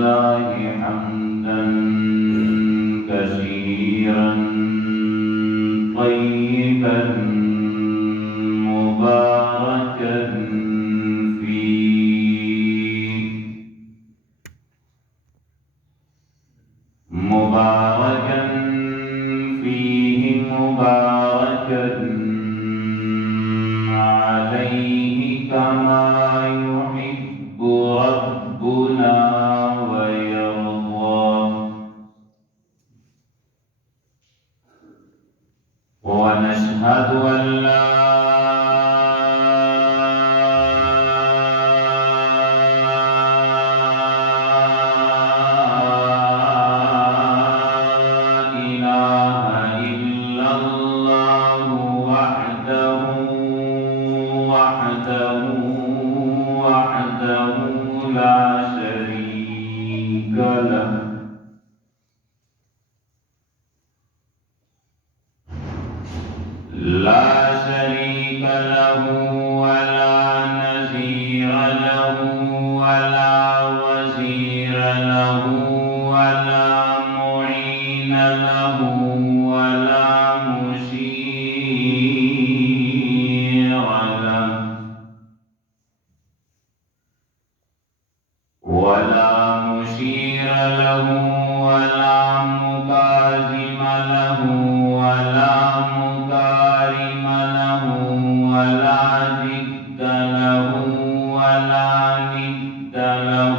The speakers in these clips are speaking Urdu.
لله حمدا كثيرا طيبا مباركا فيه مباركا عليه كما يحب ربنا ويرضى ونشهد أن لا لا شريك له ولا نظير له ولا وزير له ولا معين له ولا مشير له ولا مكاذب له ولا مكارم له ولا ضد له ولا ند له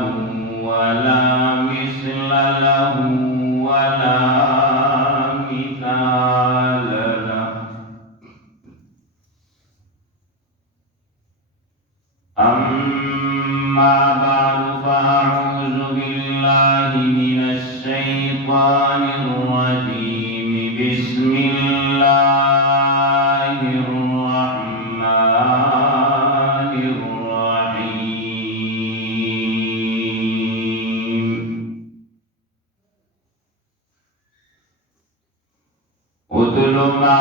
ولا مثل له ولا مثال له. أما بعد فأعوذ بالله من الشيطان الرجيم. بسم الله الرحمن الرحيم. اتل ما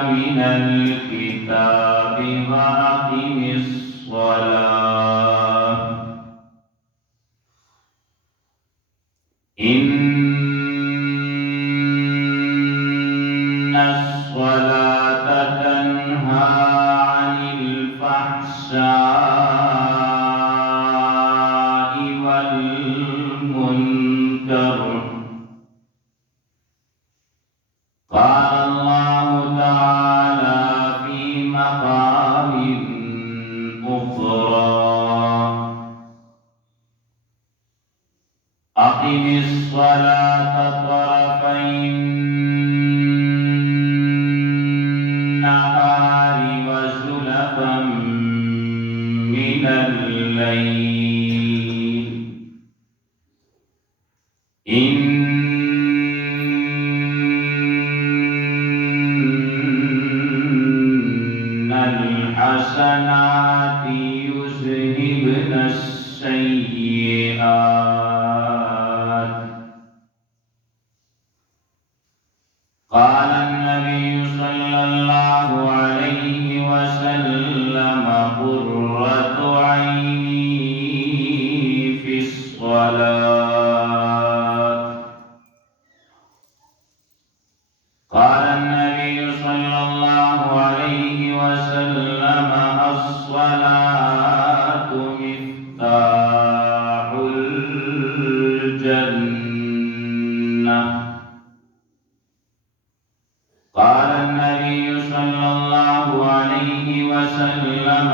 من الكتاب وأقم الصلاة إن الصلاة تنهى عن الفحشاء والمنكر. قال الله تعالى في مقام أخرى: أقم الصلاة طرفي النهار وزلفا من الليل إن الحسنات يذهبن السيئات. قال النبي صلى الله عليه وسلم: قرة عيني في الصلاة. قال النبي صلى الله عليه وسلم: الصلاة مفتاح الجنة. قال النبي صلى الله عليه وسلم: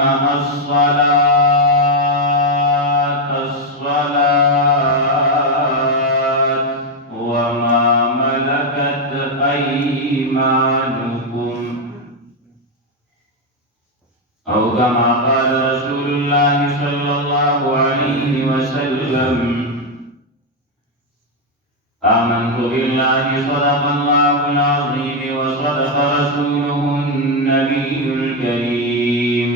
الصلاة وما ملكت أيمانكم، أو كما قال رسول الله صلى الله عليه وسلم: آمنت بالله صدق الله العظيم وصدق رسوله النبي الكريم،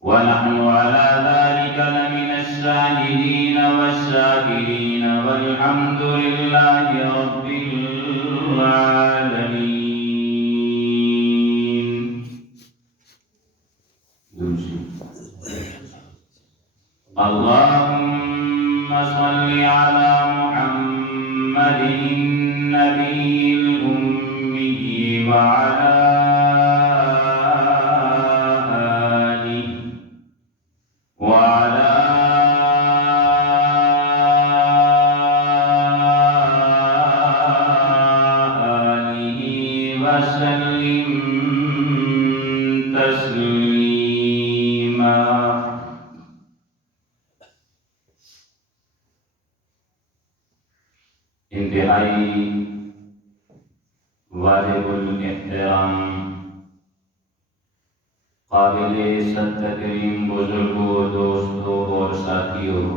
ونحن على ذلك لمن الشاهدين والشاكرين والحمد الحمد لله رب العالمين. اللهم صل على محمد النبي الأمي وعلى آله وعلى آله وسلم تسليما. انتہائی واجب الاحترام قابل صد تکریم بزرگوں، دوستوں اور ساتھیوں،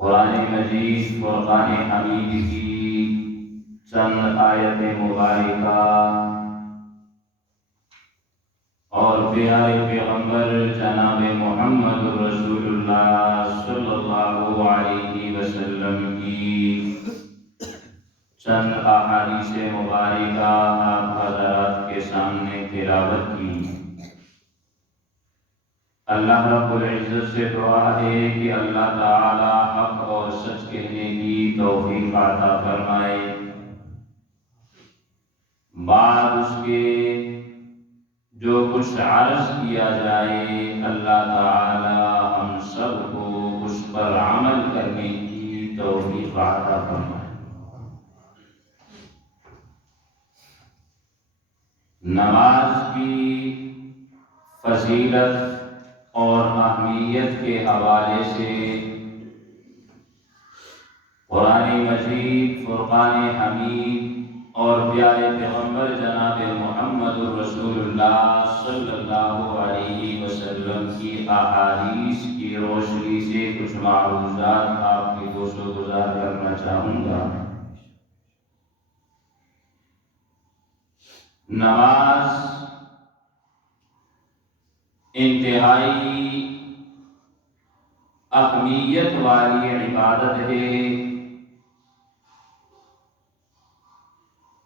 قرآن مجید فرقان حمید کی چند آیت مبارکہ اور پیارے پیغمبر جناب محمد رسول اللہ صلی اللہ علیہ وسلم کی چند احادیث مبارکہ آپ حضرات کے سامنے تلاوت کی. اللہ رب العزت سے دعا ہے کہ اللہ تعالی حق اور سچ کہنے کی توفیق عطا فرمائے. بعد اس کے جو کچھ عرض کیا جائے اللہ تعالی ہم سب کو اس پر عمل کرنے کی توفیق عطا فرمائے. نماز کی فضیلت اور اہمیت کے حوالے سے قرآن مجید، فرقان حمید اور پیارے پیغمبر جناب محمد رسول اللہ صلی اللہ علیہ وسلم کی احادیث کی روشنی سے کچھ معروضات آپ کی گوش و گزار کرنا چاہوں گا. نماز انتہائی اہمیت والی عبادت ہے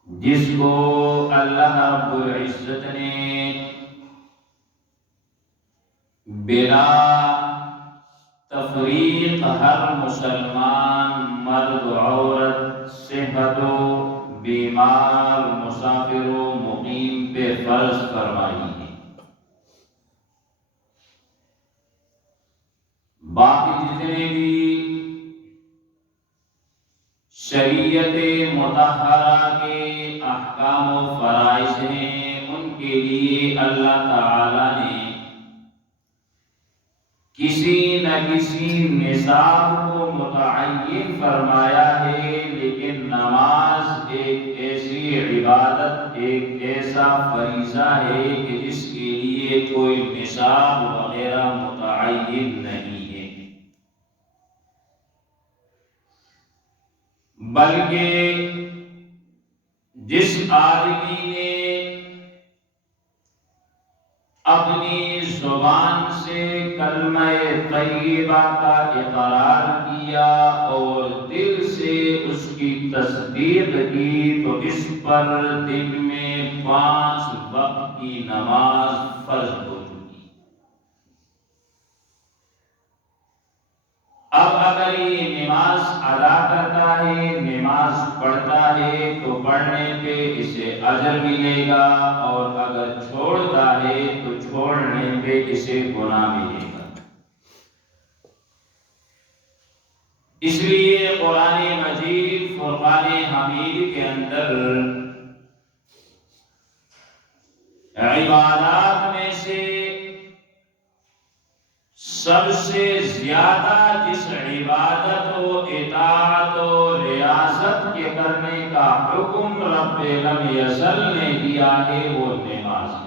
جس کو اللہ رب العزت نے بلا تفریق ہر مسلمان، مرد و عورت، صحت و بیمار، مسافر و مقیم پہ فرض فرمائی ہے. باقی جتنے بھی شریعت مطہرہ کے احکام و فرائض ہیں ان کے لیے اللہ تعالی نے کسی نہ کسی نصاب کو متعین فرمایا ہے. لیکن نماز ایک ایسی عبادت، ایک ایسا فریضہ ہے کہ جس کے لیے کوئی نصاب وغیرہ متعین نہیں ہے، بلکہ جس آدمی نے اپنی زبان سے کلمہ طیبہ کا اقرار کیا اور دل سے اس کی تصدیق کی تو اس پر دن میں 5 وقت کی نماز فرض ہو چکی. اب اگر یہ نماز ادا کرتا ہے، نماز پڑھتا ہے تو پڑھنے پہ اسے اجر ملے گا، اور اگر چھوڑتا ہے تو چھوڑنے پہ اسے گناہ ملے گا. اس لیے قرآن مجید فرقان حمید کے اندر عبادات میں سے سب سے زیادہ جس عبادت و اطاعت و ریاست کے کرنے کا حکم رب لم یزل نے دیا ہے وہ نماز ہے.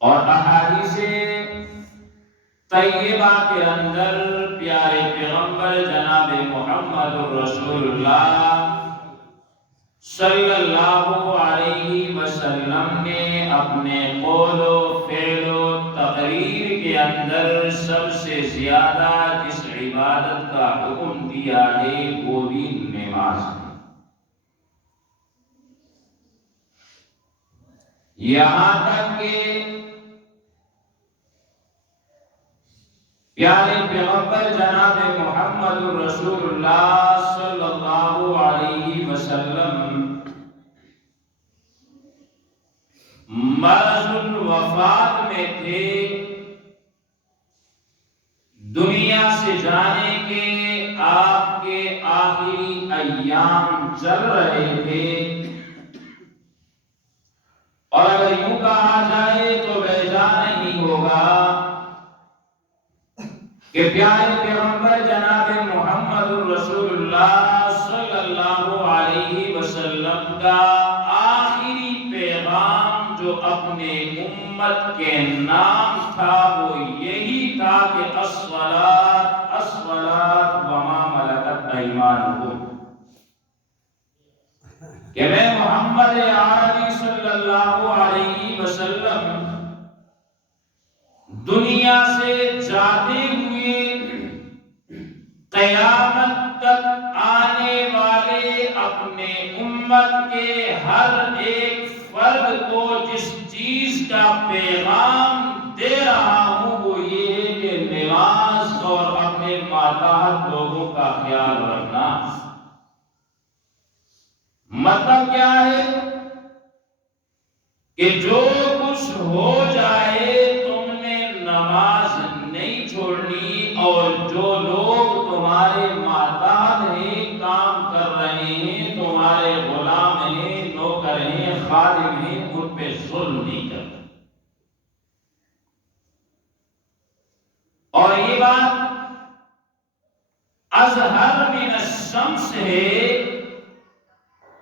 اور احادیث طیبہ کے اندر پیارے پیغمبر جناب محمد رسول اللہ صلی اللہ علیہ وسلم نے اپنے قول و فعل و تقریر کے کے اندر سب سے زیادہ جس عبادت کا حکم دیا ہے وہ بھی نماز ہے۔ یہاں تک کہ پیارے پیغمبر جناب محمد رسول اللہ صلی اللہ علیہ وسلم مرض الوفات میں تھے، دنیا سے جانے کے آپ کے آخری ایام چل رہے تھے، اور اگر یوں کہا جائے تو بیجا نہیں ہوگا کہ پیارے پیغمبر جناب محمد رسول اللہ صلی اللہ علیہ وسلم کا آخری پیغام جو اپنے امت کے نام تھا وہ یہی تھا کہ الصلاۃ الصلاۃ وما ملکت ایمانکم، کہ میں محمد عربی صلی اللہ علیہ وسلم دنیا سے جاتے ہوئے قیامت تک آنے والے اپنے امت کے ہر ایک فرد کو جس چیز کا پیغام دے رہا ہوں وہ یہ ہے کہ نماز اور اپنے ماتحت لوگوں کا خیال رکھنا۔ مطلب کیا ہے کہ جو کچھ ہو جائے تم نے نماز نہیں چھوڑنی، اور جو لوگ تمہارے ماتحت ہیں، کام کر رہے ہیں، تمہارے غلام ہیں، نوکر ہیں، خادم ہیں، ان پہ ظلم نہیں کرنا۔ اور یہ بات اظہر من الشمس ہے،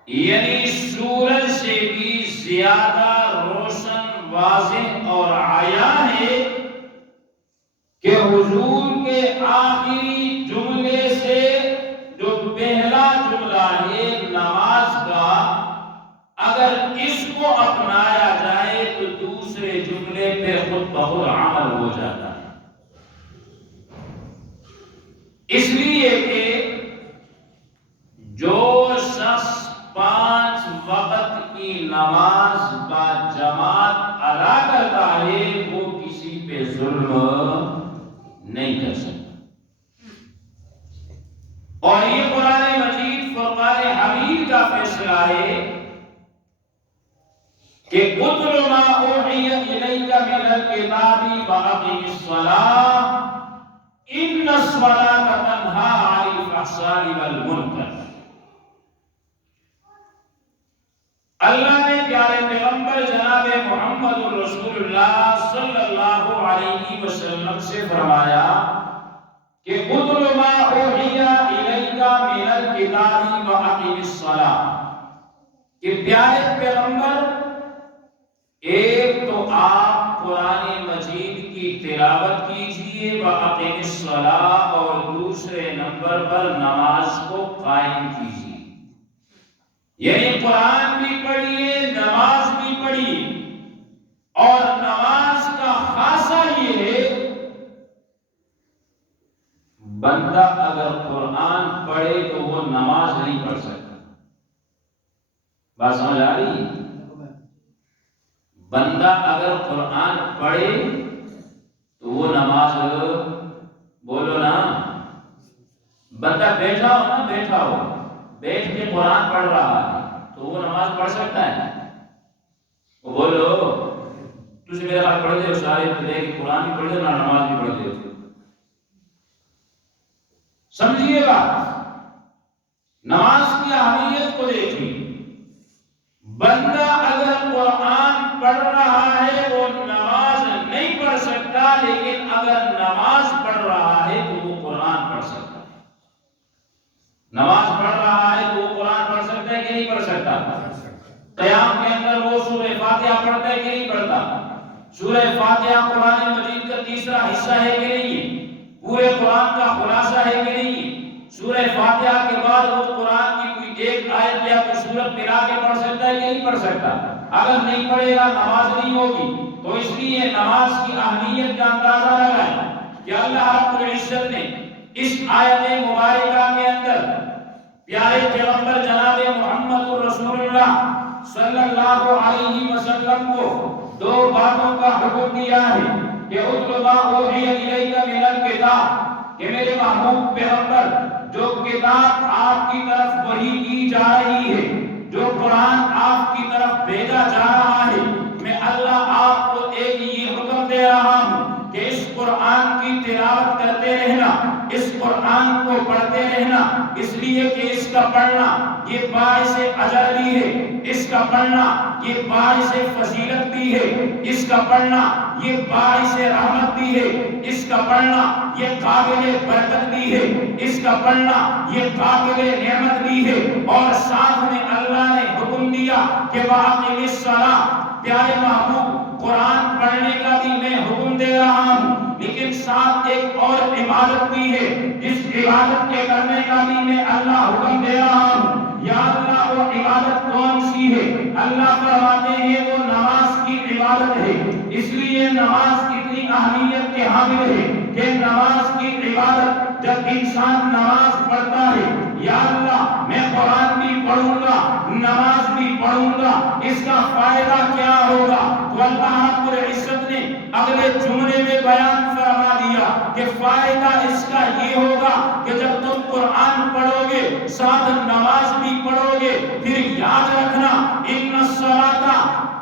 یعنی سورج سے بھی زیادہ روشن، واضح اور عیاں ہے کہ حضور کے آخری جملے سے جو پہلا جملہ ہے نماز کا، اگر اس کو اپنایا جائے تو دوسرے جملے پہ خود بخود عمل ہو جاتا ہے۔ اس لیے کہ جو شخص 5 وقت کی نماز با جماعت ادا کرتا ہے وہ کسی پہ ظلم نہیں کر سکتا۔ اور یہ قرآن مجید فرقان حمید کا فیصلہ ہے کہ اتل ما اوحی الیک من الکتاب واقم الصلاۃ ان الصلاۃ تنہی عن الفحشاء والمنکر۔ اللہ نے پیارے پیغمبر جناب محمد رسول اللہ صلی اللہ علیہ وسلم سے فرمایا کہ اتل ما اوحی الیک من الکتاب واقم الصلاۃ، کہ پیارے پیغمبر ایک تو آپ قرآن مجید کی تلاوت کیجئے واقم الصلاۃ، اور دوسرے نمبر پر نماز کو قائم کیجئے، یعنی قرآن بھی پڑھیے، نماز بھی پڑھیے۔ اور نماز کا خاصہ یہ ہے بندہ اگر قرآن پڑھے تو وہ نماز نہیں پڑھ سکتا۔ بات سمجھ آ رہی ہے؟ بندہ اگر قرآن پڑھے تو وہ نماز، بولو نا، بندہ بیٹھا ہو نا، بیٹھا ہو، بیٹھ کے قرآن پڑھ رہا ہے تو وہ نماز پڑھ سکتا ہے؟ وہ بولو، تجھے میرے ہاتھ پڑھ دے ہو سارے دے کہ قرآن بھی پڑھ دے نا نماز بھی پڑھ دے ہو۔ سمجھیے گا، نماز کی اہمیت کو دیکھیے۔ بندہ اگر قرآن پڑھ رہا ہے وہ نماز نہیں پڑھ سکتا، لیکن اگر نماز پڑھ رہا ہے تو وہ قرآن پڑھ سکتا ہے۔ نماز پڑھ رہا ہے تو وہ قرآن پڑھ سکتا ہے کہ نہیں پڑھ سکتا؟ قیام کے اندر وہ سورہ فاتحہ پڑھتا ہے کہ نہیں پڑھتا؟ سورہ فاتحہ قرآن مجید کا تیسرا حصہ ہے کہ نہیں ہے؟ پورے قرآن کا خلاصہ ہے کہ نہیں ہے؟ سورہ فاتحہ کے بعد وہ قرآن کی کوئی ایک آیت یا کوئی سورت ملا کے پڑھ سکتا ہے کہ نہیں پڑھ سکتا؟ اگر نہیں پڑھے گا نماز نہیں ہوگی۔ تو اس لیے نماز کی اہمیت کا اندازہ لگائیں کہ اللہ رب العزت نے اس آیت مبارکہ کے اندر پیارے پیغمبر جناب محمد رسول اللہ صلی اللہ علیہ وسلم کو دو باتوں کا حکم دیا ہے کہ اتل ما اوحی الیک من الکتاب، کہ میرے محبوب پیغمبر جو کتاب آپ کی طرف وحی کی جا رہی ہے، جو قرآن آپ کی طرف بھیجا جا رہا ہے، میں اللہ آپ کو ایک یہ حکم دے رہا ہوں کہ اس قرآن کی تلاوت کرتے رہنا، اس قرآن کو پڑھتے رہنا، اس لیے کہ اس کا پڑھنا یہ باعث اجر بھی ہے، اس کا پڑھنا یہ باعث فضیلت بھی ہے، اس کا پڑھنا یہ باعث رحمت بھی ہے، اس کا پڑھنا یہ قابل برکت بھی ہے، اس کا پڑھنا یہ قابل نعمت بھی ہے۔ اور ساتھ میں اللہ نے حکم دیا کہ وَأَقِمِ الصَّلَاةَ، پیارے محبوب قرآن پڑھنے کا بھی میں حکم دے رہا ہوں، لیکن ساتھ ایک اور عبادت بھی ہے، جس عبادت کے کرنے کا بھی میں اللہ حکم دے رہا ہوں۔ یا اللہ وہ عبادت کون سی ہے؟ اللہ فرماتے ہیں وہ نماز کی عبادت ہے۔ اس لیے نماز اتنی اہمیت کے حامل ہے کہ نماز کی عبادت جب انسان نماز پڑھتا ہے، یا اللہ میں قرآن بھی پڑھوں گا، نماز بھی پڑھوں گا، اس کا فائدہ کیا ہوگا؟ تو اللہ رب العزت نے اگلے جملے میں بیان فرما دیا کہ فائدہ اس کا یہ ہوگا کہ جب تم قرآن پڑھو گے ساتھ نماز بھی پڑھو گے، پھر یاد رکھنا ان الصلاۃ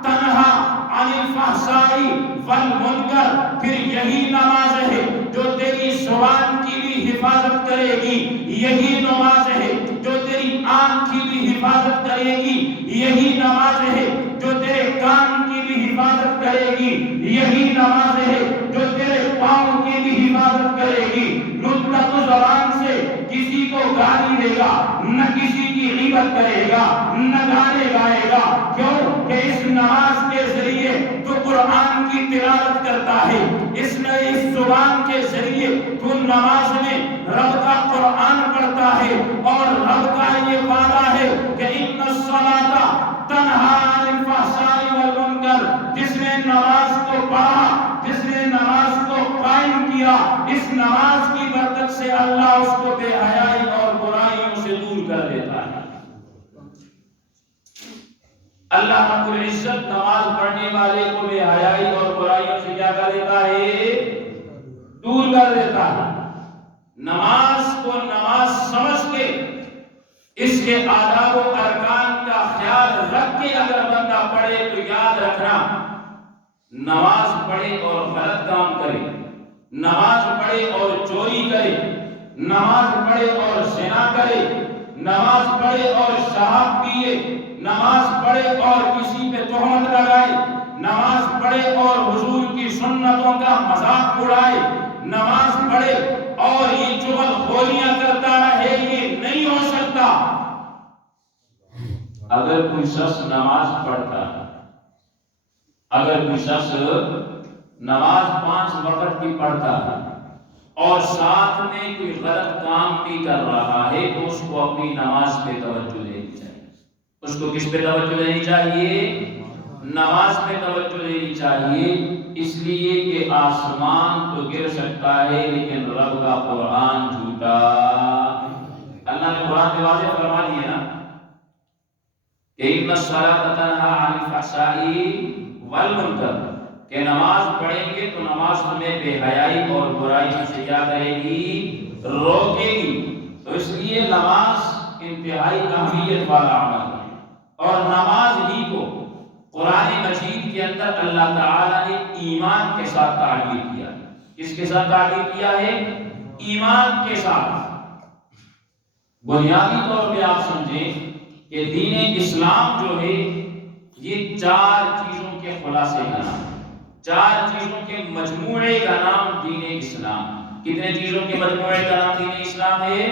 تنہا عن الفحشاء والمنکر، پھر یہی نماز ہے جو تیری زبان کی بھی حفاظت کرے گی، یہی نماز ہے جو تیری آنکھ کی بھی حفاظت کرے گی، یہی نماز ہے جو تیرے کان کی بھی حفاظت کرے گی، یہی نماز ہے جو تیرے پاؤں کی بھی حفاظت کرے گی۔ نطق زبان سے کسی کو گالی دے گا، نہ کسی کی غیبت کرے گا، نہ گانے گائے گا، کیوں کہ اس نماز کے ذریعے تو قرآن کی تلاوت کرتا ہے، اس زبان کے ذریعے تو نماز میں رب کا قرآن پڑھتا ہے، اور رب کا یہ وعدہ ہے کہ ان الصلاۃ تنہا عن الفحشاء والمنکر، جس نے نماز کو پڑھا، جس نے نماز کو قائم کیا، اس نماز کی برکت سے اللہ اس کو بے حیائی اور برائیوں سے دور کر دیتا ہے۔ اللہ رب العزت نماز پڑھنے والے کو بے حیائی اور برائیوں سے کیا کر دیتا ہے؟ دور کر دیتا ہے۔ نماز کو نماز سمجھ کے اس کے آداب و ارکان کا خیال رکھ کے اگر بندہ پڑھے تو یاد رکھنا، نماز پڑھے اور غلط کام کرے، نماز پڑھے اور چوری کرے، نماز پڑھے اور زنا کرے، نماز پڑھے اور شراب پیے، نماز پڑھے اور کسی پہ تہمت لگائے، نماز پڑھے اور حضور کی سنتوں کا مذاق اڑائے، نماز پڑھے اور یہ چغل خوریاں کرتا رہے، یہ نہیں ہو سکتا۔ اگر کوئی شخص نماز پڑھتا ہے، اگر کوئی شخص نماز 5 وقت کی پڑھتا ہے اور ساتھ میں کوئی غلط کام بھی کر رہا ہے تو اس کو اپنی نماز پہ توجہ دینی چاہیے۔ اس کو کس پہ توجہ دینی چاہیے؟ نماز پہ توجہ دینی چاہیے، اس لیے کہ آسمان تو گر سکتا ہے لیکن رب کا قرآن جھوٹا۔ اللہ نے قرآن میں واضح فرما دیا نا کہ ان الصلاۃ تنہا عن الفحشاء والمنکر، کہ نماز پڑھیں گے تو نماز تمہیں بے حیائی اور برائی سے کیا کرے گی؟ روکے گی۔ تو اس لیے نماز انتہائی اہمیت والا عمل ہے، اور نماز ہی کو قرآن مجید کے اندر اللہ تعالیٰ نے ایمان کے ساتھ تعبیر کیا ہے۔ کس کے ساتھ تعبیر کیا ہے؟ ایمان کے ساتھ۔ بنیادی طور پہ آپ سمجھیں کہ دین اسلام جو ہے یہ 4 چیزوں کے خلاصے کا نام، 4 چیزوں کے مجموعے کا نام دین اسلام۔ کتنے چیزوں کے مجموعے کا نام دین اسلام ہے؟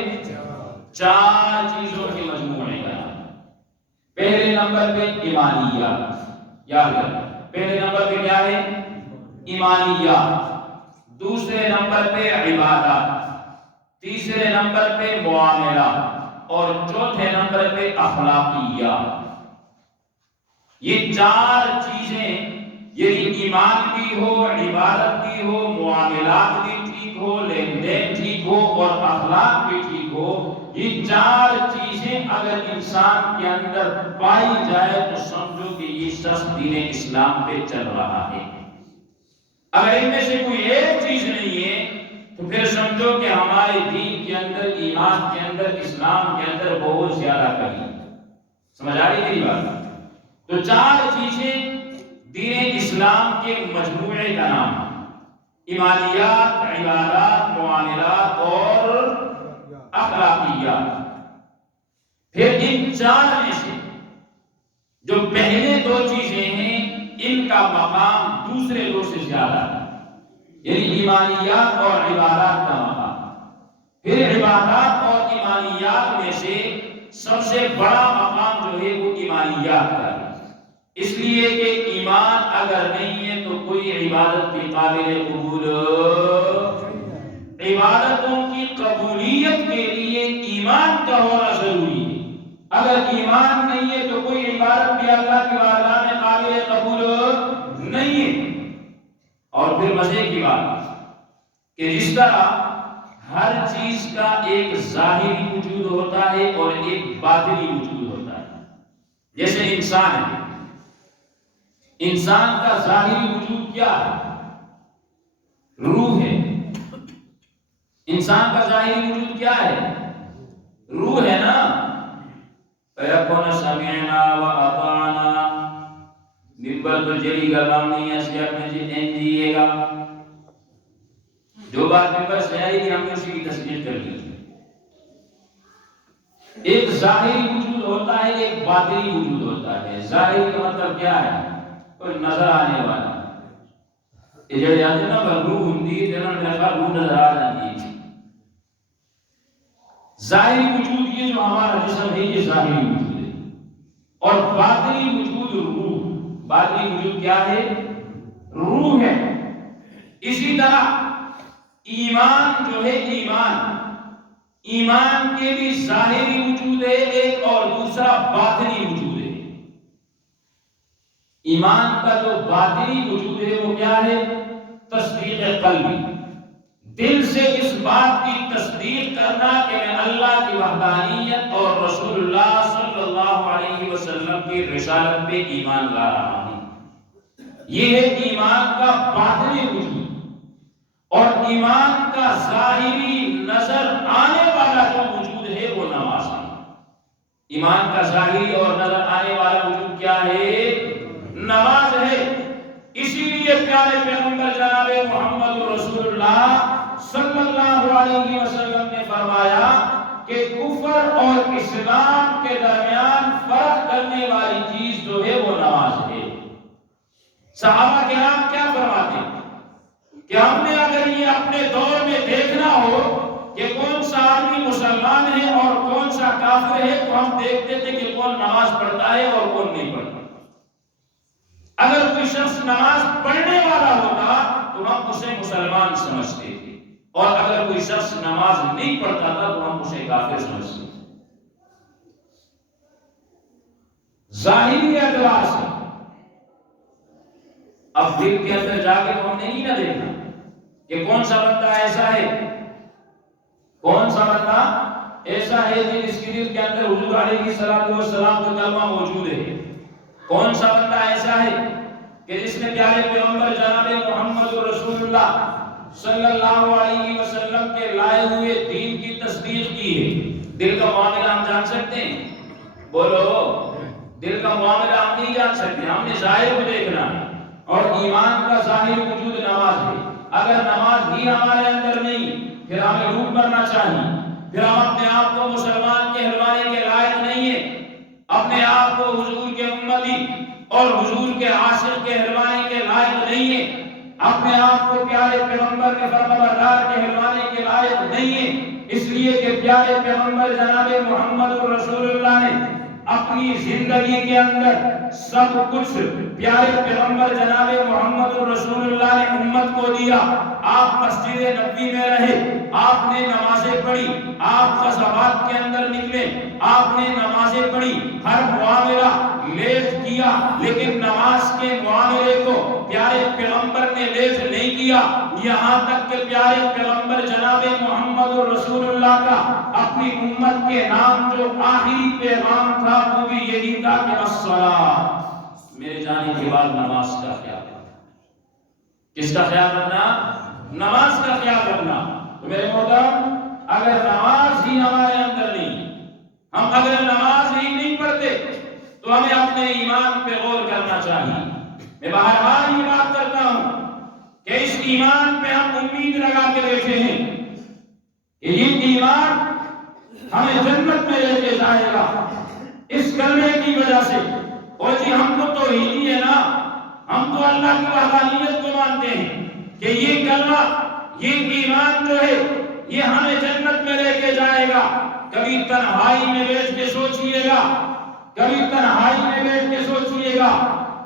4 چیزوں کے مجموعے کا نام۔ پہلے نمبر پہ ایمانیات، یاد رکھیں پہلے نمبر پہ کیا ہے؟ ایمانیات، دوسرے نمبر پہ عبادات، تیسرے نمبر پہ معاملات، اور چوتھے نمبر پہ اخلاقیات۔ یہ 4 چیزیں یعنی ایمان بھی ہو، عبادت بھی ہو، معاملات بھی ٹھیک ہو، لین دین ٹھیک ہو اور اخلاق بھی ٹھیک ہو، یہ چار چیزیں اگر انسان کے اندر پائی جائے تو سمجھو کہ یہ شخص دین اسلام پہ چل رہا ہے۔ اگر ان میں سے کوئی ایک چیز نہیں ہے تو پھر سمجھو کہ ہمارے دین کے اندر، ایمان کے اندر، اسلام کے اندر بہت زیادہ کمی ہے۔ سمجھ آ رہی میری بات؟ تو چار چیزیں دین اسلام کے مجموعے کا نام ہے: ایمانیات، عبادات، معاملات اور اخلاقیات۔ پھر ان چار میں سے جو پہلے دو چیزیں ہیں ان کا مقام دوسرے دو سے زیادہ ہے، یعنی ایمانیات اور عبادات کا مقام۔ پھر عبادات اور ایمانیات میں سے سب سے بڑا مقام جو ہے وہ ایمانیات کا ہے، اس لیے کہ ایمان اگر نہیں ہے تو کوئی عبادت کی قابل قبول، عبادتوں کی قبولیت کے لیے ایمان کا ہونا ضروری ہے۔ اگر ایمان نہیں ہے تو کوئی عبادت بھی اللہ کی بارگاہ میں قابل قبول نہیں ہے۔ اور پھر مزے کی بات کہ جس طرح ہر چیز کا ایک ظاہری وجود ہوتا ہے اور ایک باطنی وجود ہوتا ہے، جیسے انسان ہے، انسان کا ظاہری وجود کیا ہے؟ روح ہے۔ انسان کا ظاہری وجود کیا ہے؟ روح ہے نا۔ فَيَكُونَ سَمِعْنَا وَأَطَعْنَا ممبر تو جلی گلام نہیں ہے، سیاق میں جتنے دیئے گا جو بات ممبر سے آئی گی ہم نے اسی کی تصدیق کر لی۔ ایک ظاہری وجود ہوتا ہے، ایک باطنی وجود ہوتا ہے۔ ظاہری کا مطلب کیا ہے؟ کوئی نظر آنے والا، یہ جو یاد ہے نا روح ہندی جنہوں نے کہا روح نظر آ جاتی ہے۔ ظاہری وجود یہ جو ہمارا جسم ہے یہ ظاہری وجود ہے، اور باطنی وجود روح۔ باطنی وجود کیا ہے؟ روح ہے۔ اسی طرح ایمان جو ہے، ایمان کے بھی ظاہری وجود ہے ایک، اور دوسرا باطنی وجود ہے۔ ایمان کا جو باطنی وجود ہے وہ کیا ہے؟ تصدیق قلبی، دل سے اس بات کی تصدیق کرنا کہ میں اللہ کی وحدانیت اور رسول اللہ صلی اللہ علیہ وسلم کی رسالت پہ ایمان لا رہا ہوں۔ یہ ہے ایمان کا باطنی وجود۔ اور ایمان کا ظاہری نظر آنے والا جو وجود ہے وہ نماز ہے۔ ایمان کا ظاہری اور نظر آنے والا وجود کیا ہے؟ نماز ہے۔ اسی لیے پیارے پیغمبر جناب محمد رسول اللہ صلی اللہ علیہ وسلم نے فرمایا کہ کفر اور اسلام کے درمیان فرق کرنے والی چیز جو ہے وہ نماز ہے۔ صحابہ کرام کیا فرماتے ہیں کہ ہم نے اگر یہ اپنے دور میں دیکھنا ہو کہ کون سا آدمی مسلمان ہے اور کون سا کافر ہے تو ہم دیکھتے تھے کہ کون نماز پڑھتا ہے اور کون نہیں پڑھتا۔ اگر کوئی شخص نماز پڑھنے والا ہوتا تو ہم اسے مسلمان سمجھتے تھے، اور اگر کوئی شخص نماز نہیں پڑھتا تھا تو ہم اسے کافر سمجھتے تھے۔ ظاہری اعتبار سے اب دل کے اندر جا کے تو ہم نے نہیں نہ دیکھنا کہ کون سا بندہ ایسا ہے، کون سا بندہ ایسا ہے جس کے دل کے اندر حضور علیہ الصلوۃ والسلام کا کلمہ موجود ہے، کون سا بندہ ایسا ہے کہ جس نے پیارے پیغمبر جناب محمد رسول اللہ صلی اللہ علیہ وسلم کے لائے ہوئے دین کی تصدیق کی ہے۔ دل کا معاملہ ہم جان سکتے ہیں؟ بولو، دل کا معاملہ ہم نہیں جان سکتے، ہم نے ظاہر کو دیکھنا ہے۔ اور ایمان کا ظاہر وجود نماز ہے۔ اگر نماز ہی ہمارے اندر نہیں پھر ہمیں روح کرنا چاہیے، پھر ہم اپنے آپ کو مسلمان کہلوانے کے لائق نہیں ہیں، اپنے آپ کو حضور کے امتی اور حضور کے عاشق کہلوانے کے لائق نہیں ہیں، اپنے آپ کو پیارے پیغمبر کے فرمانبردار کہلوانے کے لائق نہیں ہیں، اس لیے کہ پیارے پیغمبر جناب محمد رسول اللہ نے اپنی زندگی کے اندر سب کچھ پیارے پیغمبر جناب محمد رسول اللہ نے امت کو دیا۔ آپ مسجد نبوی میں رہے، آپ نے نمازیں پڑھی، آپ غزوات کے اندر نکلے، آپ نے نمازیں پڑھی، ہر معاملہ لیٹ کیا، لیکن نماز کے معاملے کو پیارے پیغمبر نے لیٹ نہیں کیا، یہاں تک کہ پیارے پیغمبر جناب محمد رسول اللہ کا اپنی امت کے نام جو آخری پیغام تھا وہ بھی یہی تھا کہ الصلاۃ، میرے جانے کے بعد نماز کا خیال رکھنا۔ کس کا خیال رکھنا؟ نماز کا خیال رکھنا۔ تو میرے محترم، اگر نماز ہی ہمارے اندر نہیں، ہم اگر نماز ہی نہیں پڑھتے تو ہمیں اپنے ایمان پہ غور کرنا چاہیے۔ میں بہرحال یہ بات کرتا ہوں کہ اس ایمان پہ ہم امید لگا کے بیٹھے ہیں کہ یہ ایمان ہمیں جنت میں لے کے جائے گا اس کلمے کی وجہ سے۔ اور جی ہم کو توحیدی ہے نا، ہم تو اللہ کی وحدانیت کو مانتے ہیں کہ یہ کلمہ، یہ ایمان جو ہے یہ ہمیں جنت میں لے کے جائے گا۔ کبھی تنہائی میں بیٹھ کے سوچئے گا، کبھی تنہائی میں بیٹھ کے سوچئے گا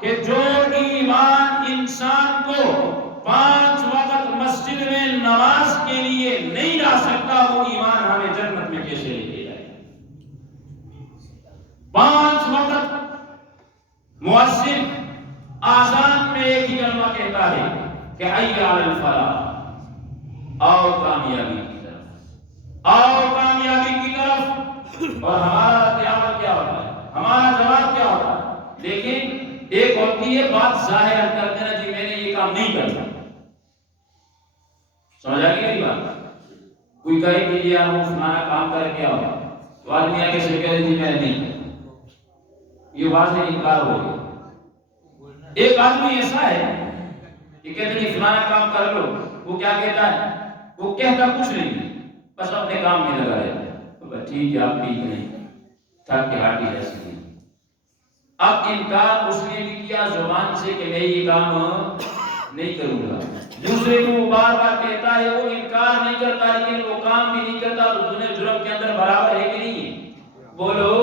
کہ جو ایمان انسان کو 5 وقت مسجد میں نماز کے لیے نہیں لا سکتا، وہ ایمان ہمیں جنت میں کیسے لے کے جائے گا؟ 5 وقت مؤذن آذان میں ایک ہی کلمہ کہتا ہے کہ حی علی الفلاح، آؤ کامیابی کی طرف، آؤ کامیابی کی طرف۔ اور ہمارا قیامت کیا ہوتا ہے؟ ہمارا جواب کیا ہوتا ہے؟ لیکن ایک ہوتی ہے بات ظاہر کر دینا، جی میں نے یہ کام نہیں کرنا، سمجھ آ گئی میری بات؟ کوئی کہے کہ یہ آپ فلانا کام کر کے آؤ، تو آدمی آگے سے کہے جی میں نے نہیں کرنا، یہ واضح انکار ہو گیا۔ ایک آدمی ایسا ہے کہ کہتے ہیں فلانا کام کر لو، وہ کیا کہتا ہے؟ وہ کہتا کچھ نہیں، بس اپنے کام میں لگا رہتا ہے۔ ٹھیک ہے، آپ ٹھیک نہیں، تھک کے ہاٹی ایسی نہیں۔ اب انکار اس نے بھی کیا زبان سے کہ میں یہ کام نہیں کروں گا، دوسرے کو وہ بار بار کہتا ہے، وہ انکار نہیں کرتا لیکن وہ کام بھی نہیں کرتا، تو دنیا جرم کے اندر برابر ہے کہ نہیں؟ بولو،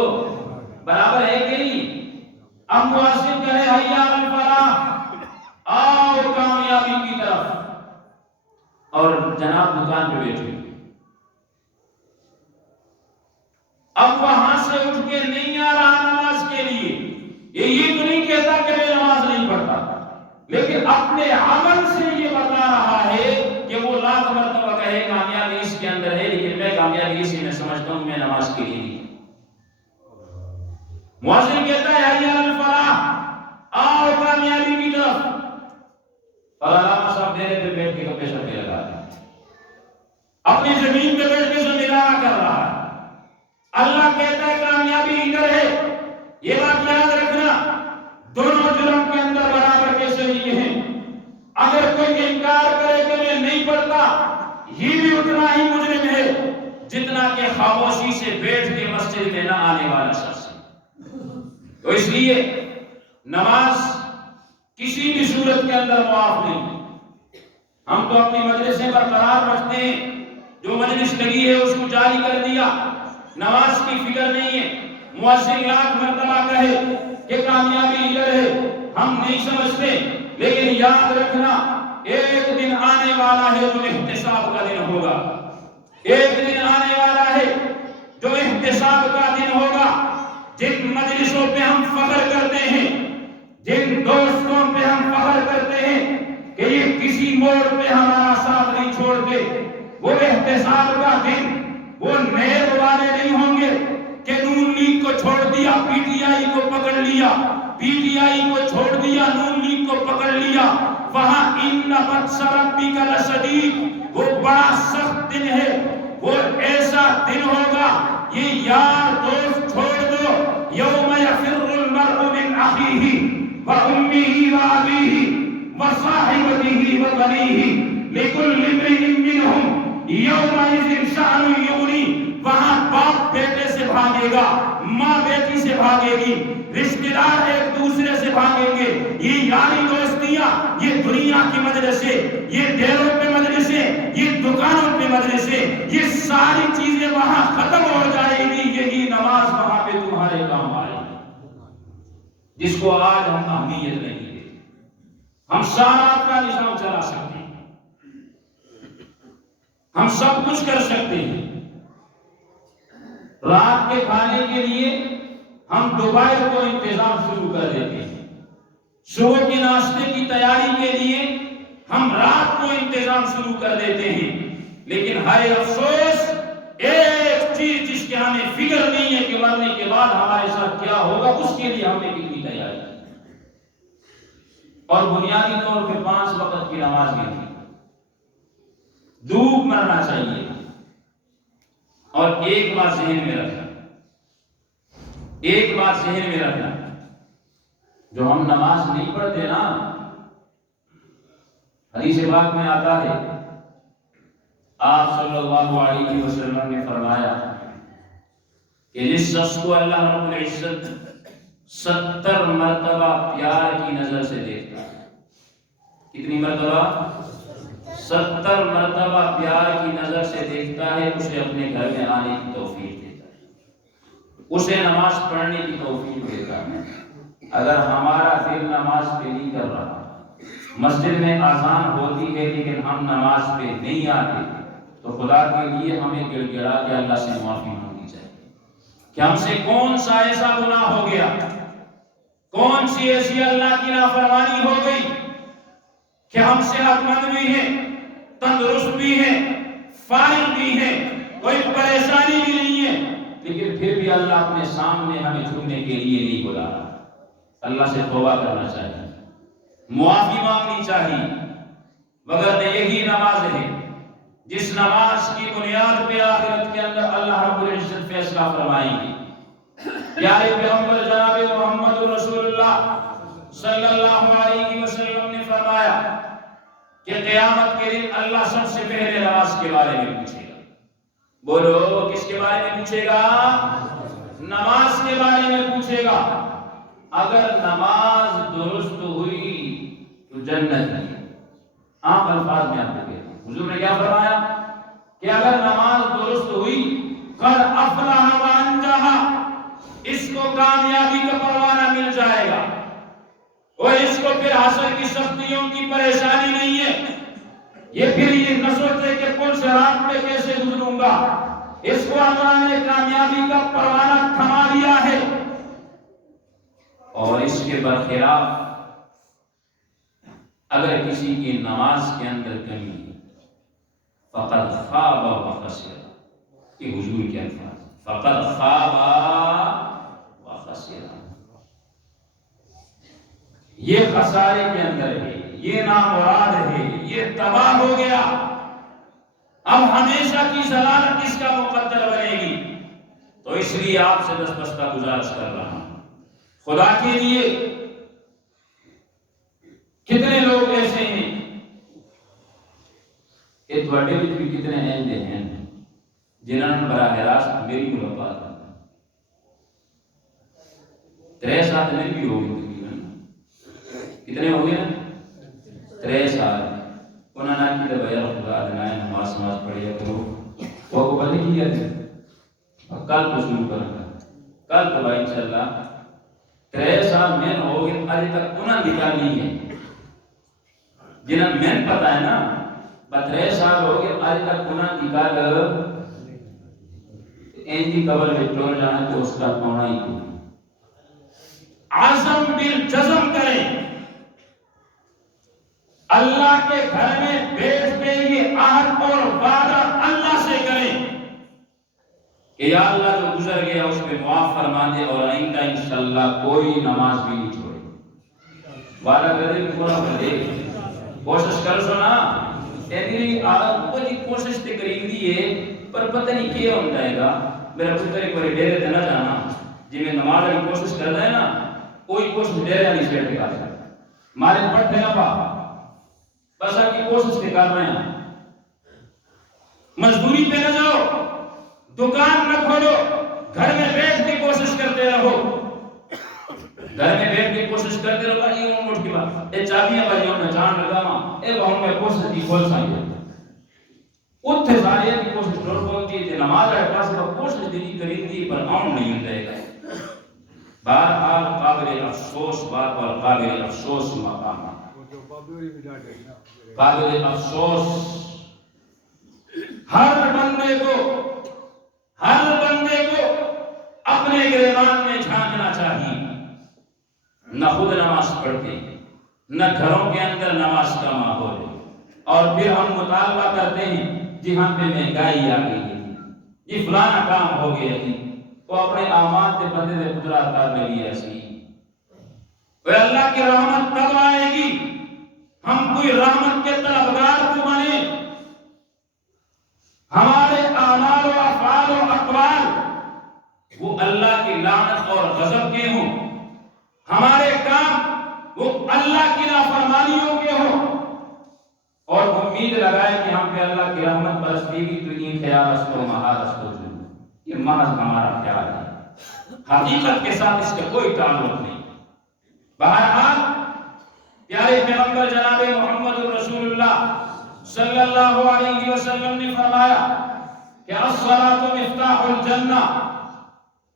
برابر ہے کہ نہیں؟ اب مؤذن کہے حی علی الفلاح، آؤ کامیابی کی طرف، اور جناب دکان پہ بیٹھے، اب وہاں سے اٹھ کے نہیں آ رہا نماز کے لیے، یہ تو نہیں کہتا کہ میں نماز نہیں پڑھتا، لیکن اپنے عمل سے یہ بتا رہا ہے کہ وہ لاکھ مرتبہ کہے کامیابی اس کے اندر ہے، لیکن میں کامیابی اسی میں سمجھتا ہوں، میں نماز کے لیے نہیں۔ مؤذن کہتا ہے حی علی الفلاح، آؤ کامیابی کی طرف، اور علامہ صاحب ڈیرے پہ بیٹھ کے گپے شپے لگا رہا ہے، اپنی زمین پہ بیٹھ کے زمیندارا کر رہا ہے۔ اللہ کہتا ہے کامیابی ادھر ہے، یہ بات یاد رکھنا، دونوں جرم کے اندر برابر کیسے نہیں ہیں۔ اگر کوئی انکار کرے کہ میں نہیں پڑھتا، یہ بھی اتنا ہی مجرم ہے جتنا کہ خاموشی سے بیٹھ کے مسجد میں نہ آنے والا شخص ہے۔ تو اس لیے نماز کسی بھی صورت کے اندر معاف نہیں۔ ہم تو اپنی مجلسیں برقرار رکھتے ہیں، جو مجلس لگی ہے اس کو جاری کر دیا، نماز کی فکر نہیں ہے۔ مؤذن لاکھ مرتبہ کہے کہ کامیابی ادھر ہے، ہم نہیں سمجھتے، لیکن یاد رکھنا ایک دن آنے والا ہے جو احتساب کا دن ہوگا، ایک دن آنے والا ہے جو احتساب کا دن ہوگا۔ جن مجلسوں پہ ہم فخر کرتے ہیں، جن دوستوں پہ ہم فخر کرتے ہیں کہ یہ کسی موڑ پہ ہمارا ساتھ نہیں چھوڑتے، وہ احتساب کا دن وہ نیب والے نہیں ہوں گے کہ نون لیگ کو چھوڑ دیا، پی ٹی آئی کو پکڑ لیا، پی ٹی آئی کو چھوڑ دیا، نون لیگ کو پکڑ لیا۔ وہاں ان بطش ربک لشدید، وہ بڑا سخت دن ہے، وہ ایسا دن ہوگا، یہ یار دوست چھوڑ دو۔ یوم یفر المرء من اخیہ وامہ وابیہ وصاحبتہ وبنیہ لکل امرئ منہم یومئذ شأن یغنیہ۔ وہاں باپ بیٹے سے بھاگے گا، ماں بیٹی سے بھاگے گی، رشتہ دار ایک دوسرے سے بھاگیں گے۔ یہ یاری دوستیاں، یہ دنیا کی مجلسیں، یہ ڈیروں پہ مجلسیں، یہ دکانوں پہ مجلسیں، یہ ساری چیزیں وہاں ختم ہو جائے گی، یہی نماز وہاں پہ تمہارے کام آئے گی، جس کو آج ہم اہمیت نہیں دیتے۔ ہم سارا اپنا نظام چلا سکتے ہیں، ہم سب کچھ کر سکتے ہیں، رات کے کھانے کے لیے ہم دوپہر کو انتظام شروع کر دیتے ہیں، صبح کے ناشتے کی تیاری کے لیے ہم رات کو انتظام شروع کر دیتے ہیں، لیکن ہائے افسوس ایک چیز جس کے ہمیں فکر نہیں ہے کہ مرنے کے بعد ہمارے ساتھ کیا ہوگا، اس کے لیے ہم نے کتنی تیاری کی۔ اور بنیادی طور پہ 5 وقت کی نماز بھی تھی، ڈوب مرنا چاہیے۔ اور ایک بات ذہن میں رکھنا، ایک بات ذہن میں رکھنا، جو ہم نماز نہیں پڑھتے نا، حدیث پاک میں آتا ہے آپ صلی اللہ علیہ وسلم نے فرمایا کہ جس شخص کو اللہ رب العزت 70 مرتبہ پیار کی نظر سے دیکھتا ہے، کتنی مرتبہ؟ 70 مرتبہ پیار کی نظر سے دیکھتا ہے، اسے اپنے گھر میں آنے کی توفیق دیتا ہے، اسے نماز پڑھنے کی توفیق دیتا ہے۔ اگر ہمارا دل نماز پہ نہیں کر رہا، مسجد میں اذان ہوتی ہے لیکن ہم نماز پہ نہیں آتے، تو خدا کے لیے ہمیں گڑ گڑا کے اللہ سے معافی مانگنی چاہیے کہ ہم سے کون سا ایسا گناہ ہو گیا، کون سی ایسی اللہ کی نافرمانی ہو گئی کہ ہم صحت مند بھی ہیں، تندرست بھی ہیں، فارغ بھی ہیں، کوئی پریشانی بھی نہیں ہے، لیکن پھر بھی اللہ اپنے سامنے ہمیں جھکنے کے لیے نہیں بلا رہا۔ اللہ سے توبہ کرنا چاہیے، معافی مانگنی چاہیے، مگر یہی نماز ہے جس نماز کی بنیاد پہ آخرت کے اندر اللہ رب العزت فیصلہ فرمائیں گے۔ پیارے پیغمبر جناب محمد رسول اللہ صلی اللہ علیہ وسلم نے فرمایا کہ قیامت کے دن اللہ سب سے پہلے نماز کے بارے میں پوچھے گا۔ بولو کس کے بارے میں پوچھے گا؟ نماز کے بارے میں پوچھے گا۔ اگر نماز درست ہوئی تو جنت ہے۔ عام الفاظ میں آپ کو کہتا ہوں، حضور نے کیا فرمایا کہ اگر نماز درست ہوئی قد افلح و انجح، اس کو کامیابی کا پروانہ مل جائے گا، اور اس کو پھر حشر کی سختیوں کی پریشانی نہیں ہے، یہ پھر یہ نہ سوچے کہ پل سے رات میں کیسے گزروں گا، اس کو اللہ نے کامیابی کا پروانہ تھما دیا ہے۔ اور اس کے برخلاف اگر کسی کی نماز کے اندر کمی ہے فقد خاب و خسر، یہ حضور کے الفاظ، فقد خاب و خسر، یہ خسارے کے اندر ہے، یہ نامراد ہے، یہ تباہ ہو گیا، اب ہمیشہ کی ضلالت اس کا مقدر بنے گی۔ تو اس لیے آپ سے دستبستہ گزارش کر رہا ہوں، خدا کے لیے کتنے لوگ ایسے ہیں کہ تھوڑے بھی کتنے ایندے ہیں جنہوں نے براہ راست میری ملاقات ترے ساتھ میں بھی ہو گئی، کتنے ہو گئے نا؟ 3 سال انہوں نے کی بھیا خدا دنائے نماز پڑھیا کرو، وہ کو پتہ کیا تھا کل تو شروع کرنا، کل تو بھائی انشاءاللہ 3 سال میں ہو گئے، ابھی تک انہوں نے دکھا نہیں ہے، جنہوں میں پتا ہے نا 3 سال ہو گئے، ابھی تک انہوں نے دکھا کر این کی قبر میں ٹور جانا تو اس کا پونا ہی کو عزم بالجزم کریں، اللہ کے گھر میں بیٹھ کے یہ عہد اور وعدہ اللہ سے کریں کہ یا اللہ جو گزر گیا اس پہ معاف فرما دے، اور آئندہ انشاءاللہ کوئی نماز بھی نہیں چھوڑے، وعدہ کر دے کہ پورا کر دے، کوشش کر سو نا، تیری عادت بڑی کوشش تے کریں دی ہے، پر پتہ نہیں کیا ہوتا ہے گا، میرا پتر ایک بڑی ڈیرے دینا جانا، جی میں نماز کی کوشش کرتا ہے نا، کوئی کوشش ڈیرے نہیں سیٹ دکھا سکتا، مارے پڑھ دینا پا بس آپ کی کوشش کے کر رہے ہیں، مزدوری پہ نہ جاؤ، دکان نہ کھولو، گھر میں بیٹھ کے کوشش کرتے رہو، گھر میں بیٹھ کے کوشش کرتے رہو، بھائی یہ موٹ کی بات، اے چابیاں بھائی میں جان لگا ماں، اے بہن میں کوشش کی کھول سائیں اتھے سارے کی کوشش ڈور بولتی ہے، نماز ہے پاس کا کوشش دی کریں دی پر آن نہیں ہوتا ہے، بہرحال قابل افسوس بات اور قابل افسوس مقام، قابل افسوس ہر بندے کو اپنے گریبان میں جھانکنا پڑھتے ہیں، نہ گھروں کے اندر نماز کا ماحول ہے، اور پھر ہم مطالبہ کرتے ہیں جی ہم پہ مہنگائی آ گئی ہے، یہ فلانا کام ہو گیا جی، وہ اپنے اعمال کے بندے نے قدرت کر لگی ایسی۔ وہ اللہ کی رحمت کب آئے گی؟ ہم کوئی رحمت کے طلبگار کو بنے، ہمارے اعمال و افعال و اقوال وہ اللہ کی لعنت اور غضب کے ہوں، ہمارے کام وہ اللہ کی نافرمانیوں کے ہوں، اور امید لگائے کہ ہم پہ اللہ کی رحمت برسے گی تو یہ خیال اس کو محاذ کو جو یہ محض ہمارا خیال ہے، حقیقت کے ساتھ اس کا کوئی تعلق نہیں۔ بہرحال پیارے پیغمبر جناب محمد رسول اللہ صلی اللہ علیہ وسلم نے فرمایا کہ الصلاۃ مفتاح الجنہ،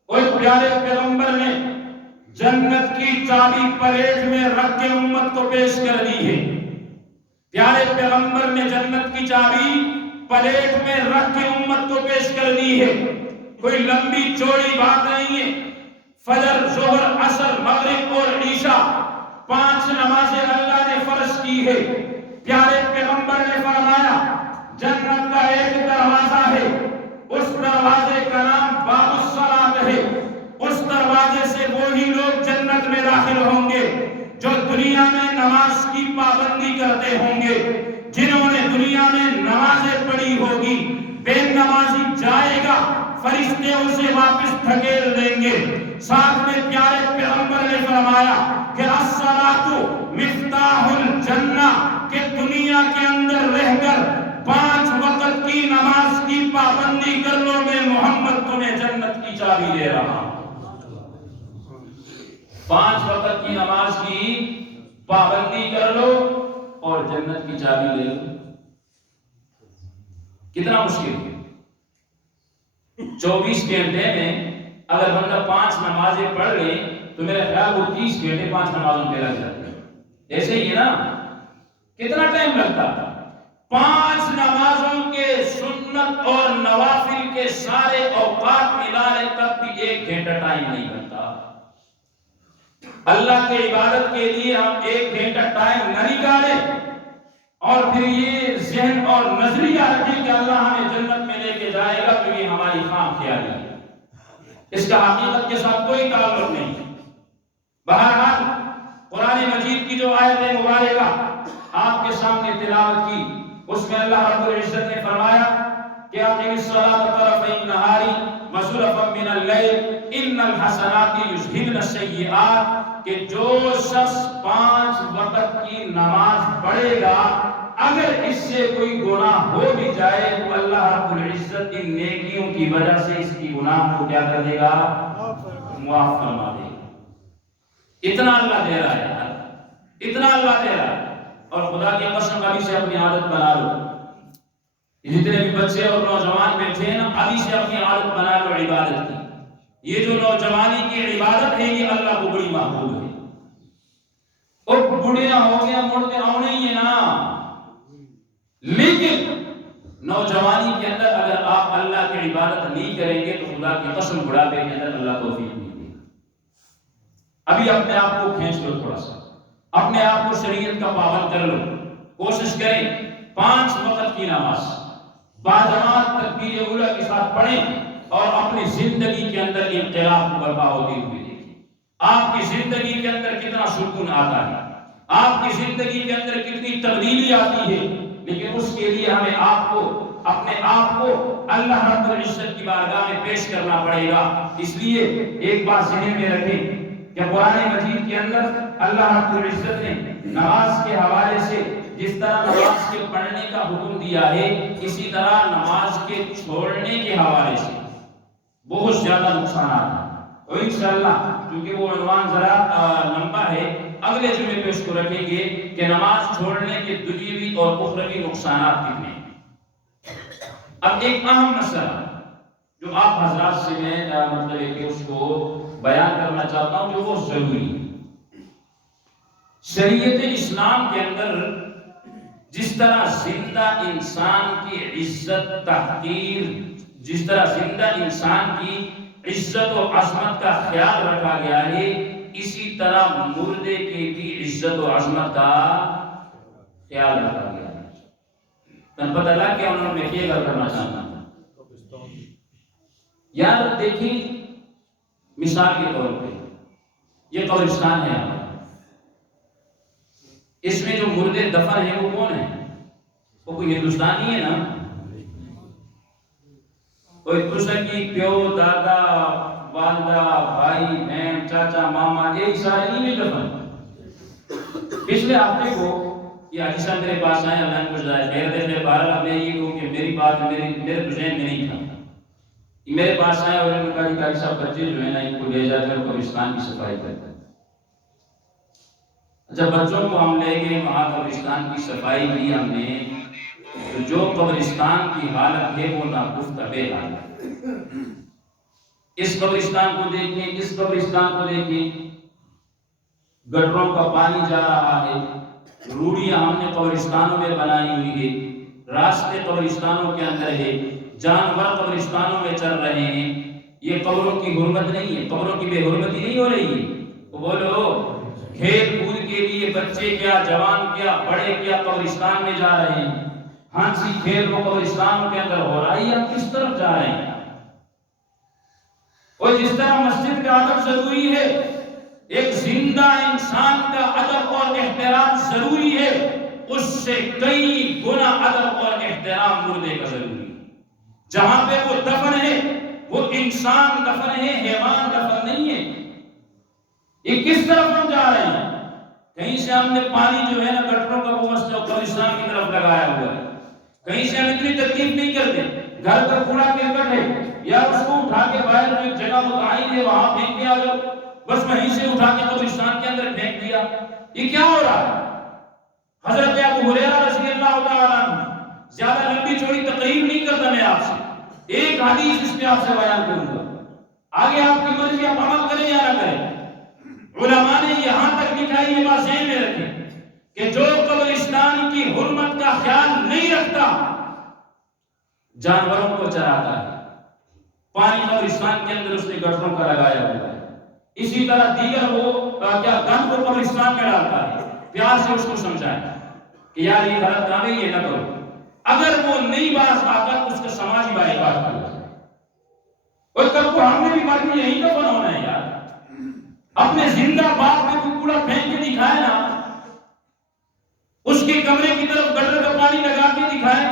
اور پیارے پیغمبر نے جنت کی چابی پلیٹ میں رکھ کے امت کو پیش کر دی ہے۔ پیارے پیغمبر نے جنت کی چابی پلیٹ میں رکھ کے امت کو پیش کر دی ہے، کوئی لمبی چوڑی بات نہیں ہے۔ فجر، ظہر، عصر، مغرب اور عشاء 5 نمازیں اللہ نے فرض کی ہے۔ پیارے پیغمبر نے فرمایا جنت کا ایک دروازہ ہے، اس دروازے کا نام باب الصلاۃ ہے، اس دروازے سے وہی لوگ جنت میں داخل ہوں گے جو دنیا میں نماز کی پابندی کرتے ہوں گے، جنہوں نے دنیا میں نمازیں پڑھی ہوگی۔ بے نمازی جائے گا، فرشتے اسے واپس دھکیل دیں گے۔ ساتھ میں پیارے پیغمبر نے فرمایا کہ الصلاۃ مفتاح الجنہ، کہ دنیا کے اندر رہ کر 5 وقت کی نماز کی پابندی کر لو، میں محمد تمہیں جنت کی چابی دے رہا ہوں۔ 5 وقت کی نماز کی پابندی کر لو اور جنت کی چابی لے لو۔ کتنا مشکل ہے؟ 24 گھنٹے میں اگر بندہ 5 نمازیں پڑھ لے تو میرا خیال وہ 30 گھنٹے 5 نمازوں پہ لگ جاتے ہیں۔ ایسے ہی ہے نا؟ کتنا ٹائم لگتا؟ 5 نمازوں کے سنت اور نوافل کے سارے اوقات ملانے تک بھی 1 گھنٹہ ٹائم نہیں بنتا۔ اللہ کی عبادت کے لیے ہم 1 گھنٹہ ٹائم نہ نکالیں اور پھر یہ ذہن اور نظریہ رکھیں کہ اللہ ہمیں جنت میں لے کے جائے گا، تو یہ ہماری خام خیالی ہے، اس کا حقیقت کے ساتھ کوئی تعلق نہیں۔ بہرحال قرآن مجید کی جو آیت مبارکہ آپ کے سامنے تلاوت کی، اس میں اللہ رب العزت نے فرمایا کہ اقم الصلاۃ طرفی النہار وزلفا من اللیل ان الحسنات یذہبن السیئات، کہ جو شخص 5 وقت کی نماز پڑھے گا اگر اس سے کوئی گناہ ہو بھی جائے تو اللہ رب العزت ان نیکیوں کی وجہ سے اس کی گناہ کو کیا کر دے گا؟ معاف فرما دے گا۔ اتنا اللہ دے رہا ہے یار، اتنا اللہ دے رہا ہے۔ اور خدا کی قسم ابھی سے اپنی عادت بنا لو، جتنے بھی بچے اور نوجوان بیٹھے ہیں نا، ابھی سے اپنی عادت بنا لو عبادت کی۔ یہ جو نوجوانی کی عبادت ہے یہ اللہ کو بڑی محبوب ہے۔ اور بڑھیا ہو گیا مڑ کے آؤ نہیں ہے نا، لیکن نوجوانی کے اندر اگر آپ اللہ کی عبادت نہیں کریں گے تو خدا کی قسم بڑھاپے کے اندر اللہ توفیق نہیں دے گا۔ ابھی اپنے آپ کو کھینچ لو، تھوڑا سا اپنے آپ کو شریعت کا پابند کر لو، کوشش کریں 5 وقت کی نماز باجماعت تکبیر اولیٰ کے ساتھ پڑھیں اور اپنی زندگی کے اندر انقلاب برپا ہوتے ہوئے دیکھیں۔ آپ کی زندگی کے اندر کتنا سکون آتا ہے، آپ کی زندگی کے اندر کتنی تبدیلی آتی ہے، لیکن اس کے لیے ہمیں اپنے آپ کو اللہ رب العزت کی بارگاہ میں پیش کرنا پڑے گا۔ اس لیے ایک بات ذہن میں رکھیں کہ قرآن مجید کے اندر اللہ رب العزت نے نماز کے حوالے سے جس طرح نماز کے پڑھنے کا حکم دیا ہے، اسی طرح نماز کے چھوڑنے کے حوالے سے بہت زیادہ نقصانات ہیں۔ اور انشاءاللہ کیونکہ وہ عنوان ذرا لمبا ہے، اگلے جمعے پہ اس کو رکھیں گے کہ نماز چھوڑنے کے دنیوی اور اخروی نقصانات کتنے ہیں۔ اب ایک اہم مسئلہ جو آپ حضرات سے میں مطلب ہے کہ اس کو بیان کرنا چاہتا ہوں، جو بہت ضروری ہے۔ شریعت اسلام کے اندر جس طرح زندہ انسان کی عزت تحقیر، جس طرح زندہ انسان کی عزت و عظمت کا خیال رکھا گیا ہے، اسی طرح مردے کی بھی عزت و عظمت کا خیال رکھا گیا ہے۔ تن پتہ لگ گیا انہوں نے کیا کرنا چاہنا یار دیکھیں مثال کے طور پہ یہ قبرستان ہے ہمارا، اس میں جو مردے دفن ہیں وہ کون ہیں؟ وہ کوئی ہندوستانی ہے نا، کوئی تشکی پیو دادا والدہ بھائی بہن چاچا ماما ایک سارے نہیں میں دفن۔ پچھلے ہفتے کو یہ حاجی صاحب میرے پاس آئے، اللہ نے کچھ ظاہر خیر دیکھے، بہرحال اب میں یہ کہوں کہ میری بات میرے ذہن میں نہیں تھا، یہ میرے پاس آئے اور انہوں نے کہا کہ حاجی صاحب بچے جو ہے نا ان کو لے جا کر قبرستان کی صفائی کرتے ہیں۔ جب بچوں کو ہم لے گئے وہاں قبرستان کی صفائی کی ہم نے، تو جو قبرستان کی حالت ہے وہ ناگفتہ حالت۔ اس قبرستان کو دیکھیں، اس قبرستان کو دیکھیں، گٹروں کا پانی جا رہا ہے، روڑیاں ہم نے قبرستانوں میں بنائی ہوئی ہے، راستے قبرستانوں کے اندر ہے، جانور قبرستانوں میں چل رہے ہیں۔ یہ قبروں کی حرمت نہیں ہے، قبروں کی بے حرمتی نہیں ہو رہی ہے۔ وہ بولو کھیل کود کے لیے بچے کیا جوان کیا بڑے کیا قبرستان میں جا رہے ہیں، ہنسی کھیل وہ قبرستانوں کے اندر ہو رہا ہے، ہم کس طرف جا رہے ہیں؟ اور جس طرح مسجد کا ادب ضروری ہے، ایک زندہ انسان کا ادب اور احترام ضروری ہے، اس سے کئی گنا ادب اور احترام مردے کا ضروری ہے۔ جہاں پہ وہ دفن ہے وہ انسان دفن ہے، حیوان دفن نہیں ہے۔ یہ کس طرف ہم جا رہے ہیں؟ کہیں سے ہم نے پانی جو ہے نا گٹروں کا وہ مسجد قبرستان کی طرف لگایا ہوا ہے، کہیں سے ہم اتنی تکلیف نہیں کرتے، گھر کا کوڑا کرکٹ ہے یا اس کو اٹھا کے باہر جو ایک جگہ متعین ہے وہاں پھینک دیا جاؤ، بس وہیں سے اٹھا کے قبرستان کے اندر پھینک دیا۔ یہ کیا ہو رہا ہے؟ حضرت ابو ہریرہ رضی اللہ تعالیٰ عنہ، زیادہ لمبی چوڑی تقریر نہیں کرتا میں آپ سے، ایک حدیث اس پہ آپ سے بیان کروں گا، آگے آپ کی مرضی آپ عمل کریں یا نہ کریں۔ علماء نے یہاں تک لکھا ہے، یہ بات ذہن میں رکھیں کہ جو قبرستان کی حرمت کا خیال نہیں رکھتا جانوروں کو چراتا ہے، پانی قبرستان کے اندر اس نے گٹروں کا لگایا ہوا ہے، اسی طرح دیگر وہ گند کو قبرستان میں ڈالتا ہے، پیار سے اس کو سمجھائیں کہ یار یہ غلط کام ہے، یہ نہ کرو۔ اگر وہ نہیں باز آتا تو اس کا سماجی بائیکاٹ کیا جائے۔ اور کل کو ہم نے بھی مرنے یہی دفن ہونا ہے یار، اپنے زندہ باپ میں کوئی کوڑا پھینک کے دکھائے نا، اس کے کمرے کی طرف گٹر کا پانی لگا کے دکھائے۔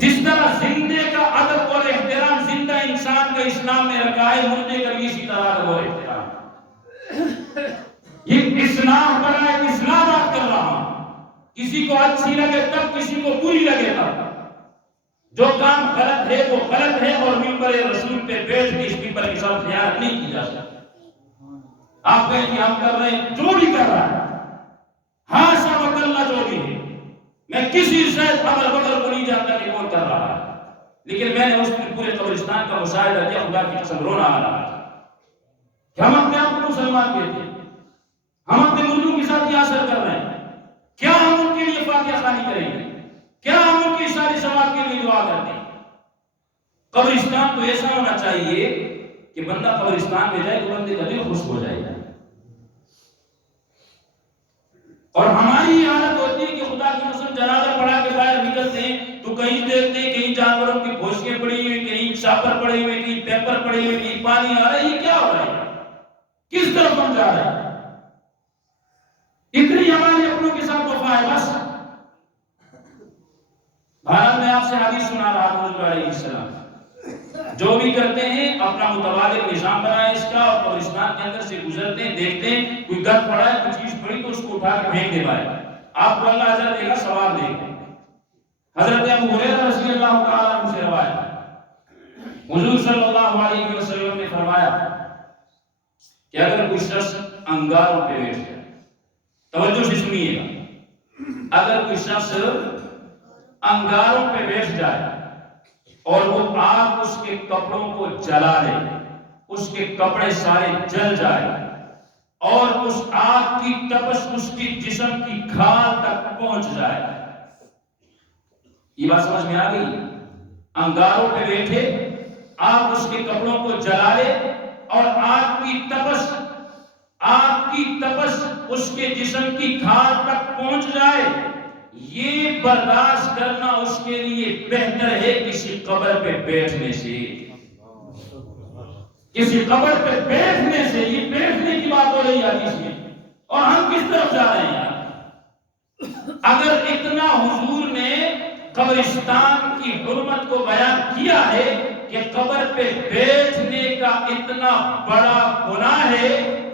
جس طرح زندے کا ادب اور احترام زندہ انسان کا اسلام میں رکھا ہے، مردے کا بھی اسی طرح ادب اور احترام۔ یہ اسلام بڑا ہے، اسلام بات کر رہا ہوں، کسی کو اچھی لگے تب، کسی کو بری لگے تب۔ جو کام غلط ہے وہ غلط ہے، اور منبر رسول پہ بیٹھ کے اس منبر کے ساتھ خیانت نہیں کی جا سکتی۔ آپ کہیں کہ ہم کر رہے ہیں، جو بھی کر رہا ہے ہاں سبق اللہ جو بھی ہے، میں کسی شاید عمل بکر کو نہیں جانتا کہ کون کر رہا ہے، لیکن میں نے اس میں پورے قبرستان کا مشاہدہ کیا، خدا کی قسم رونا آ رہا ہے کہ ہم اپنے آپ کو مسلمان کہتے ہیں، ہم اپنے مردوں کے ساتھ یہ اثر کر رہے ہیں۔ کیا ہم ان کے لیے فاتحہ خوانی کریں گے؟ کیا ہم ان کی ساری ثواب کے لیے دعا کرتے ہیں؟ قبرستان تو ایسا ہونا چاہیے کہ بندہ قبرستان میں جائے تو بندے کا دل خوش ہو جائے گا۔ اور ہماری یہ حالت ہوتی ہے کہ خدا کی قسم جنازہ پڑھا کے باہر نکلتے ہیں تو کہیں دیکھتے ہیں کہیں جانوروں کی گھوشکیں پڑی ہوئی، کہیں شاپر پڑے ہوئے، کہیں پیپر پڑے ہوئے، کہیں پانی آ رہا ہے۔ یہ کیا ہو رہا ہے؟ کس طرف ہم جا رہے ہیں؟ اتنی ہماری اپنوں کے ساتھ وفا ہے بس۔ بھارت میں آپ سے حدیث سنا رہا ہوں، حضور علیہ السلام جو بھی کرتے ہیں اپنا متبادل نظام بنائے اس کا، اور قبرستان کے اندر سے گزرتے ہیں، دیکھتے ہیں کوئی گند پڑا ہے، کوئی چیز پڑی تو اس کو اٹھا کے پھینک دے پائے، آپ کو اللہ اجر دے گا، ثواب دے گا۔ حضرت ابو ہریرہ رضی اللہ تعالیٰ عنہ سے روایت، حضور صلی اللہ علیہ وسلم نے فرمایا کہ اگر کوئی شخص انگاروں پہ بیٹھ جائے، توجہ سے سنیے گا، اگر کوئی شخص انگاروں پہ بیٹھ جائے اور وہ آگ اس کے کپڑوں کو جلا لے، اس کے کپڑے سارے جل جائے اور اس آگ کی تپش اس کی جسم کی کھال تک پہنچ جائے۔ یہ بات سمجھ میں آ گئی؟ انگاروں پہ بیٹھے، آگ اس کے کپڑوں کو جلا لے اور آپ کی تپش اس کے جسم کی کھال تک پہنچ جائے، یہ برداشت کرنا اس کے لیے بہتر ہے کسی قبر پہ بیٹھنے سے۔ کسی قبر پہ بیٹھنے سے، یہ بیٹھنے کی بات ہو رہی ہے حدیث میں، اور ہم کس طرف جا رہے ہیں یار؟ اگر اتنا حضور نے قبرستان کی حرمت کو بیان کیا ہے کہ قبر پہ بیٹھنے کا اتنا بڑا گناہ ہے،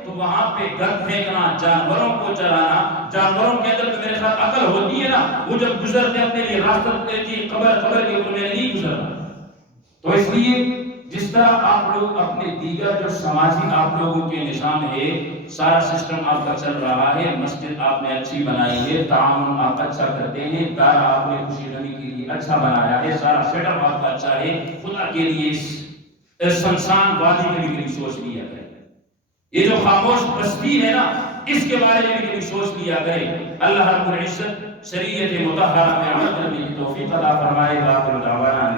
تو وہاں پہ گند پھینکنا، جانوروں کو چرانا، جانوروں کے اندر میرے ساتھ عقل ہوتی ہے نا، وہ جب گزرتے اپنے لیے راستہ دیتی قبر کے اوپر میں نہیں گزرنا۔ تو اس لیے جس طرح آپ لوگ اپنے دیگر جو سماجی آپ لوگوں کے نظام ہے، سارا سسٹم آپ کا چل رہا ہے، مسجد آپ نے اچھی بنائی ہے، تعاون آپ اچھا کرتے ہیں، دارا آپ نے خوشی نمی کے لیے اچھا بنایا ہے، سارا سیٹ اپ آپ کا اچھا ہے، خدا کے لیے اس سنسان وادی میں بھی کبھی سوچ لیا کرے، یہ جو خاموش بستی ہے نا، اس کے بارے میں بھی کبھی سوچ لیا کرے۔ اللہ رب العزت شریعت مطہرہ میں عمل کرنے کی توفیق عطا فرمائے۔ آخر دعوانا